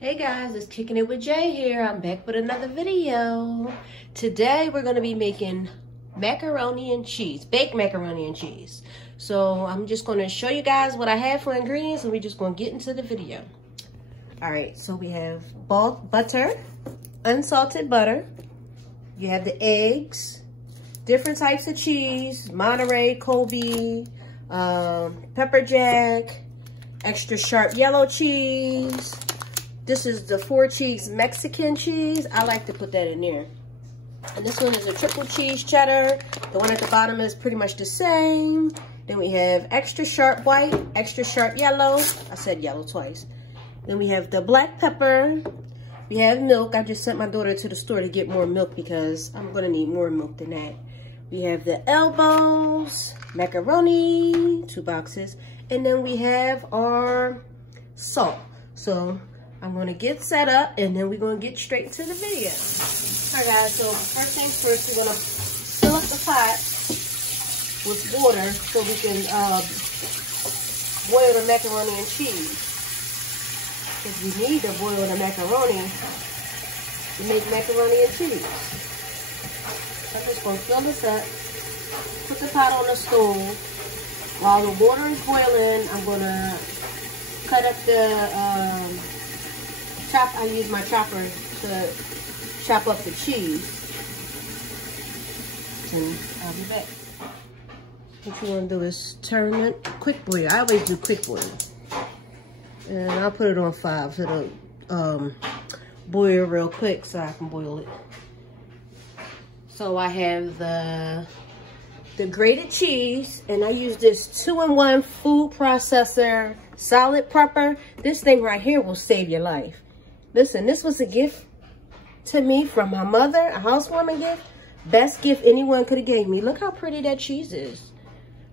Hey guys, it's Kicking It with Jay here. I'm back with another video. Today we're going to be making macaroni and cheese, baked macaroni and cheese. So I'm just going to show you guys what I have for ingredients and we're just going to get into the video. Alright, so we have butter, unsalted butter. You have the eggs, different types of cheese, Monterey, Kobe, pepper jack, extra sharp yellow cheese. This is the 4 cheese Mexican cheese. I like to put that in there. And this one is a triple cheese cheddar. The one at the bottom is pretty much the same. Then we have extra sharp white, extra sharp yellow. I said yellow twice. Then we have the black pepper. We have milk. I just sent my daughter to the store to get more milk because I'm going to need more milk than that. We have the elbows, macaroni, 2 boxes. And then we have our salt. So I'm going to get set up and then we're going to get straight into the video. Alright guys, so first things first, we're going to fill up the pot with water so we can boil the macaroni and cheese. Because we need to boil the macaroni to make macaroni and cheese. I'm just going to fill this up, put the pot on the stove. While the water is boiling, I'm going to cut up the I use my chopper to chop up the cheese. And I'll be back. What you want to do is turn it, quick boil. I always do quick boil. And I'll put it on 5 so it'll boil real quick so I can boil it. So I have the grated cheese, and I use this 2-in-1 food processor salad prepper. This thing right here will save your life. Listen, this was a gift to me from my mother, a housewarming gift. Best gift anyone could have gave me. Look how pretty that cheese is.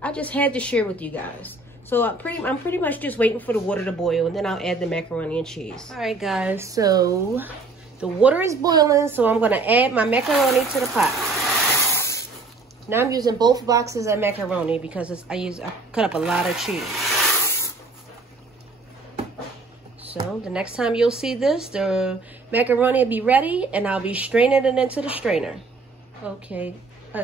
I just had to share with you guys. So I'm pretty much just waiting for the water to boil, and then I'll add the macaroni and cheese. All right, guys, so the water is boiling, so I'm gonna add my macaroni to the pot. Now I'm using both boxes of macaroni because I cut up a lot of cheese. So the next time you'll see this, the macaroni will be ready and I'll be straining it into the strainer. Okay,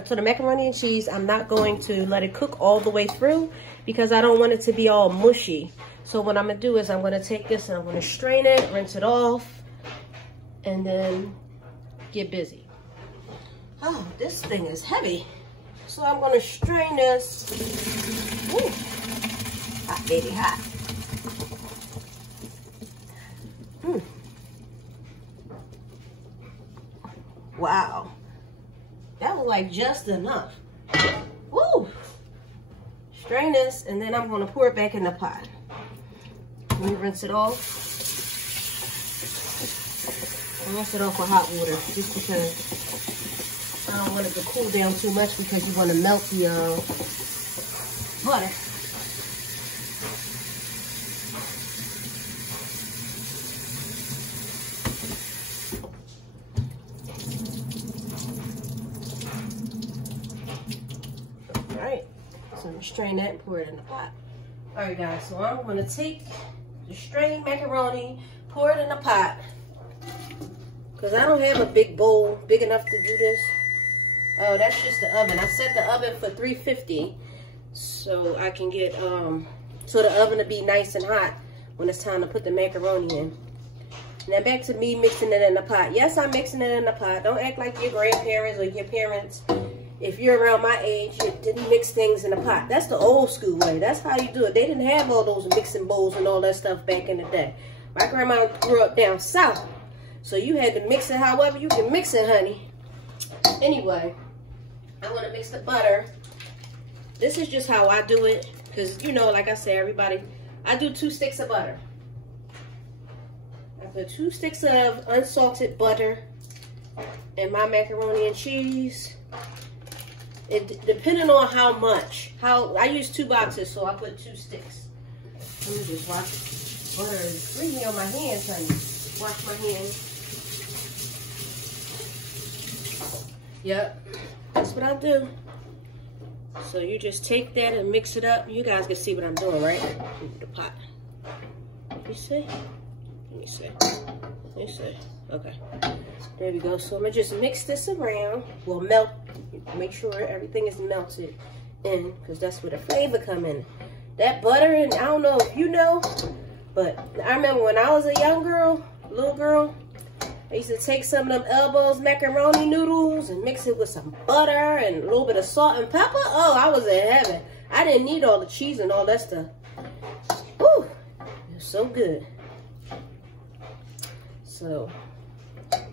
so the macaroni and cheese, I'm not going to let it cook all the way through because I don't want it to be all mushy. So what I'm gonna do is I'm gonna take this and I'm gonna strain it, rinse it off, and then get busy. Oh, this thing is heavy. So I'm gonna strain this. Ooh, hot baby, hot. Wow, that was like just enough. Woo! Strain this, and then I'm gonna pour it back in the pot. Let me rinse it off. I rinse it off with hot water just because I don't want it to cool down too much because you want to melt the butter. Alright, so I'm strain that and pour it in the pot. Alright guys, so I'm going to take the strained macaroni, pour it in the pot. Because I don't have a big bowl big enough to do this. Oh, that's just the oven. I set the oven for 350 so I can get, so the oven will be nice and hot when it's time to put the macaroni in. Now back to me mixing it in the pot. Yes, I'm mixing it in the pot. Don't act like your grandparents or your parents, if you're around my age, you didn't mix things in the pot. That's the old school way. That's how you do it. They didn't have all those mixing bowls and all that stuff back in the day. My grandma grew up down south, so you had to mix it however you can mix it, honey. Anyway, I want to mix the butter. This is just how I do it, because, you know, like I say, everybody, I do 2 sticks of butter. I put 2 sticks of unsalted butter in my macaroni and cheese. It depending on how much. I use 2 boxes, so I put 2 sticks. Let me just watch it. Butter is freezing on my hands, honey. Wash my hands. Yep, that's what I do. So you just take that and mix it up. You guys can see what I'm doing, right? The pot. You see? Let me see. Okay. There we go. So I'm gonna just mix this around. Well, melt. Make sure everything is melted in, because that's where the flavor come in. That butter, and I don't know if you know, but I remember when I was a young girl, little girl, I used to take some of them Elbows macaroni noodles and mix it with some butter and a little bit of salt and pepper. Oh, I was in heaven. I didn't need all the cheese and all that stuff. Woo! It was so good. So,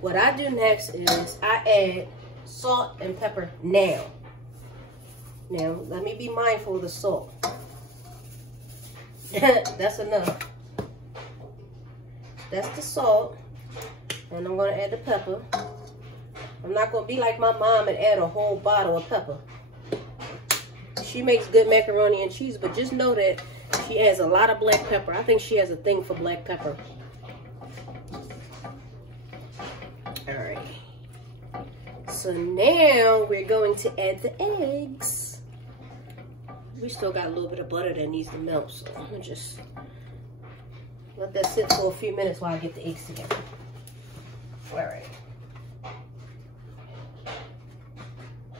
what I do next is I add salt and pepper now. Now, let me be mindful of the salt. That's enough. That's the salt. And I'm going to add the pepper. I'm not going to be like my mom and add a whole bottle of pepper. She makes good macaroni and cheese, but just know that she adds a lot of black pepper. I think she has a thing for black pepper. Alright. So now we're going to add the eggs. We still got a little bit of butter that needs to melt, so I'm going to just let that sit for a few minutes while I get the eggs together. Alright.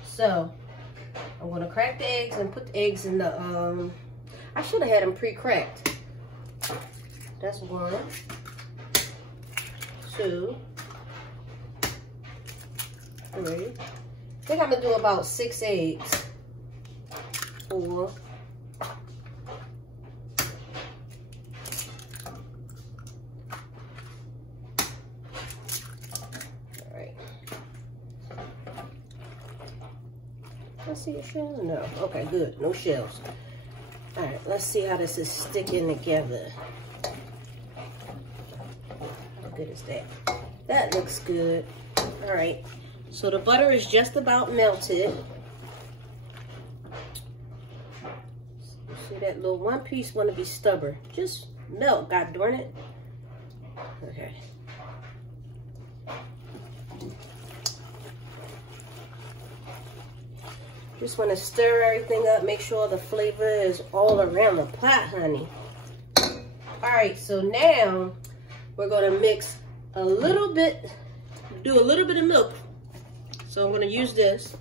So, I'm going to crack the eggs and put the eggs in the, I should have had them pre-cracked. That's 1, 2, 3. I think I'm going to do about 6 eggs. 4. Let's see a shell? No. Okay, good. No shells. All right, let's see how this is sticking together. How good is that? That looks good. All right, so the butter is just about melted. See that little one piece want to be stubborn. Just melt, god darn it. Okay. Just want to stir everything up, make sure the flavor is all around the pot, honey. All right, so now we're going to mix a little bit, do a little bit of milk. So I'm going to use this.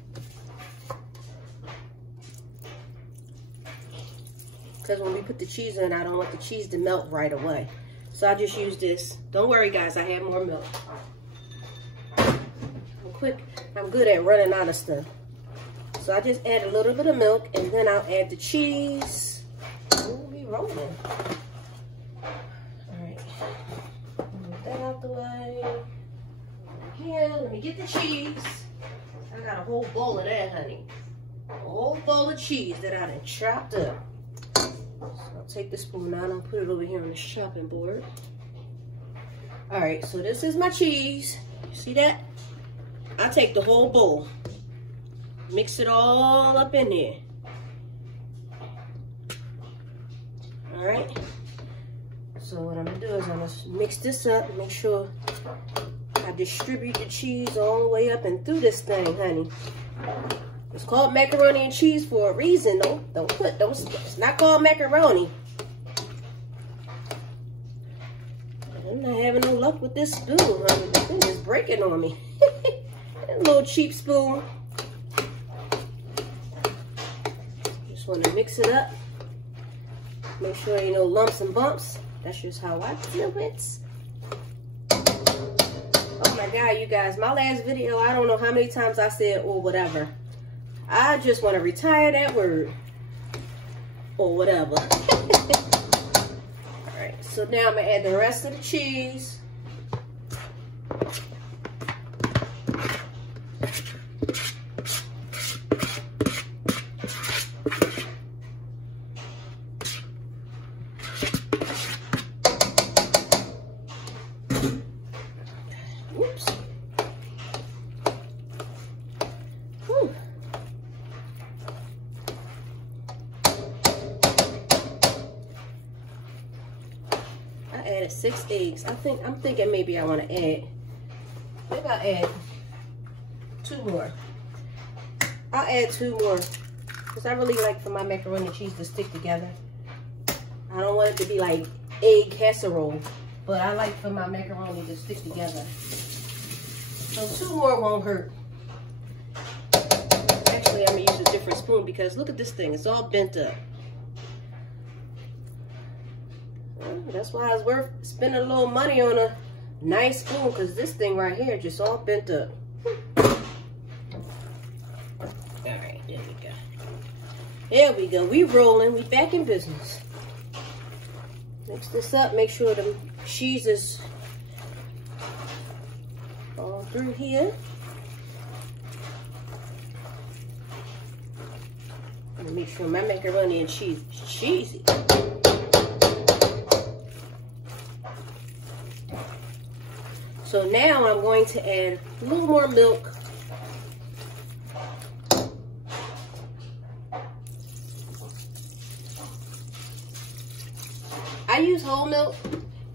Because when we put the cheese in, I don't want the cheese to melt right away. So I'll just use this. Don't worry, guys, I have more milk. I'm quick. I'm good at running out of stuff. So I just add a little bit of milk, and then I'll add the cheese. We'll be rolling. All right. Move that out the way. Here, let me get the cheese. I got a whole bowl of that, honey. A whole bowl of cheese that I done chopped up. So I'll take the spoon out and put it over here on the chopping board. All right, so this is my cheese. You see that? I take the whole bowl. Mix it all up in there. All right. So what I'm gonna do is I'm gonna mix this up and make sure I distribute the cheese all the way up and through this thing, honey. It's called macaroni and cheese for a reason. It's not called macaroni. I'm not having no luck with this spoon, honey. The thing is breaking on me. A little cheap spoon. Just want to mix it up. Make sure ain't no lumps and bumps. That's just how I do it. Oh my God, you guys. My last video, I don't know how many times I said or whatever. I just want to retire that word. Or whatever. Alright, so now I'm going to add the rest of the cheese. Oops. Whew. I added 6 eggs. I'm thinking maybe I want to add. Maybe I'll add 2 more. I'll add 2 more because I really like for my macaroni and cheese to stick together. I don't want it to be like egg casserole. but I like for my macaroni to stick together. So 2 more won't hurt. Actually, I'm gonna use a different spoon because look at this thing, it's all bent up. Well, that's why it's worth spending a little money on a nice spoon, because this thing right here just all bent up. Alright, there we go. There we go. We rolling. We back in business. Mix this up. Make sure the cheese is all through here. I'm gonna make sure my macaroni and cheese is cheesy. So now I'm going to add a little more milk. I use whole milk,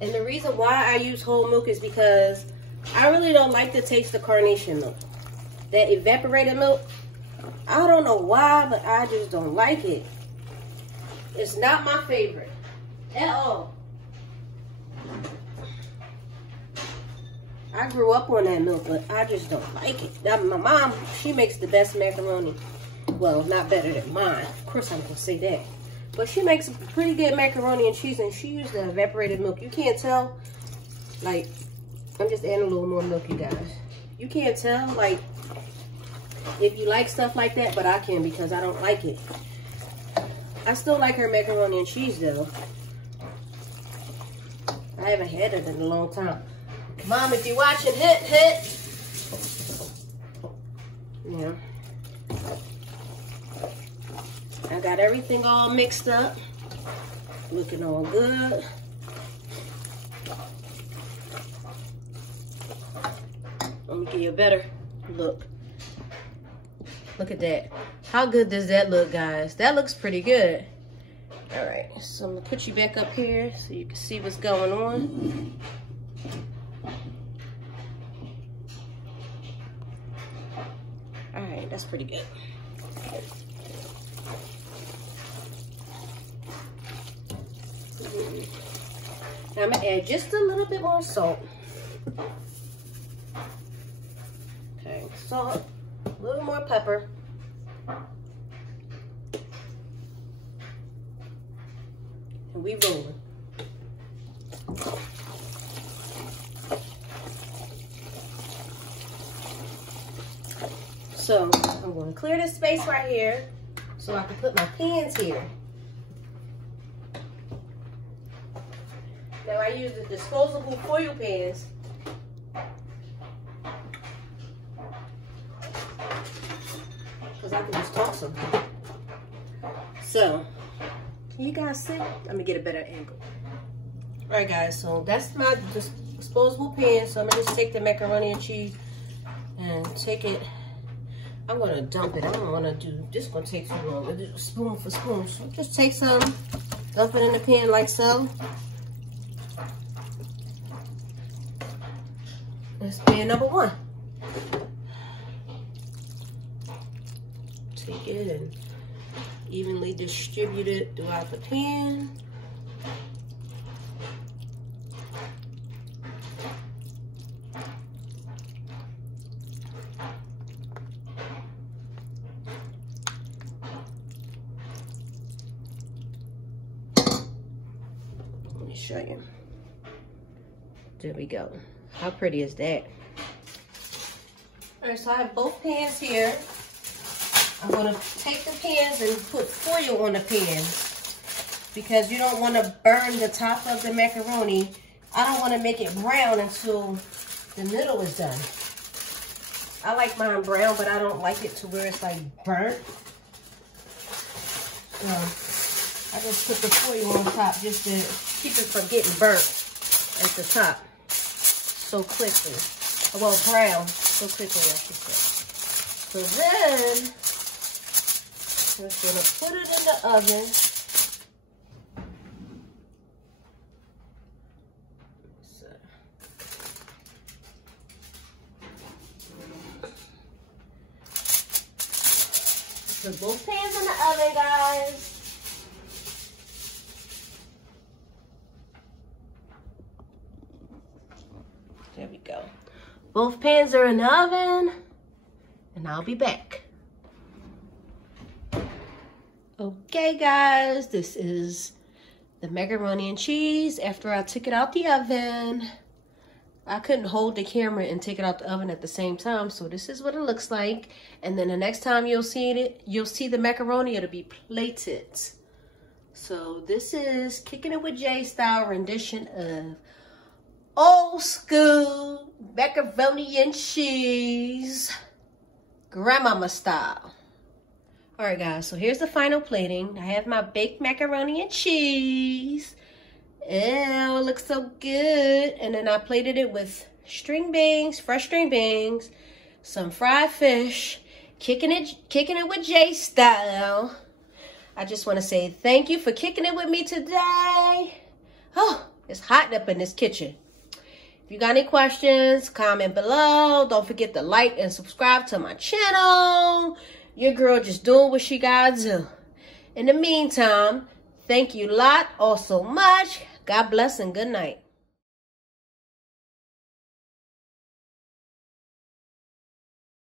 and the reason why I use whole milk is because I really don't like the taste of carnation milk. That evaporated milk, I don't know why, but I just don't like it. It's not my favorite at all. I grew up on that milk, but I just don't like it. Now, my mom, she makes the best macaroni. Well, not better than mine. Of course I'm gonna say that. But she makes a pretty good macaroni and cheese, and she used the evaporated milk. You can't tell, like, I'm just adding a little more milk, you guys. You can't tell, like, if you like stuff like that, but I can because I don't like it. I still like her macaroni and cheese, though. I haven't had it in a long time. Mom, if you're watching, hit. Yeah. I got everything all mixed up. Looking all good. Let me give you a better look. Look at that. How good does that look, guys? That looks pretty good. All right, so I'm gonna put you back up here so you can see what's going on. All right, that's pretty good. Now I'm gonna add just a little bit more salt. Okay, salt, a little more pepper. And we rolling. So I'm going to clear this space right here so I can put my pans here. Now I use the disposable foil pans. Because I can just toss them. So, can you guys see? Let me get a better angle. Alright guys, so that's my disposable pan. So I'm going to just take the macaroni and cheese and take it. I'm going to dump it. I don't want to do, this is going to take too long. I'll do spoon for spoon. So just take some, dump it in the pan like so. That's pan number 1. Take it and evenly distribute it throughout the pan. Let me show you. There we go. How pretty is that? All right, so I have both pans here. I'm going to take the pans and put foil on the pans because you don't want to burn the top of the macaroni. I don't want to make it brown until the middle is done. I like mine brown, but I don't like it to where it's like burnt. I just put the foil on top just to keep it from getting burnt at the top so quickly. Well, brown so quickly, I should say. So then, we're going to put it in the oven. Put both pans in the oven, guys. There we go. Both pans are in the oven, and I'll be back. Okay, guys, this is the macaroni and cheese after I took it out the oven. I couldn't hold the camera and take it out the oven at the same time, so this is what it looks like. And then the next time you'll see the macaroni, it'll be plated. So this is Kicking It with Jay style rendition of old school macaroni and cheese, grandmama style. All right, guys, so here's the final plating. I have my baked macaroni and cheese. Ew, it looks so good. And then I plated it with string beans, fresh string beans, some fried fish, kicking it with Jay style. I just want to say thank you for kicking it with me today. Oh, it's hot up in this kitchen. If you got any questions, comment below. Don't forget to like and subscribe to my channel. Your girl just doing what she gotta do. In the meantime, thank you lot all so much. God bless and good night.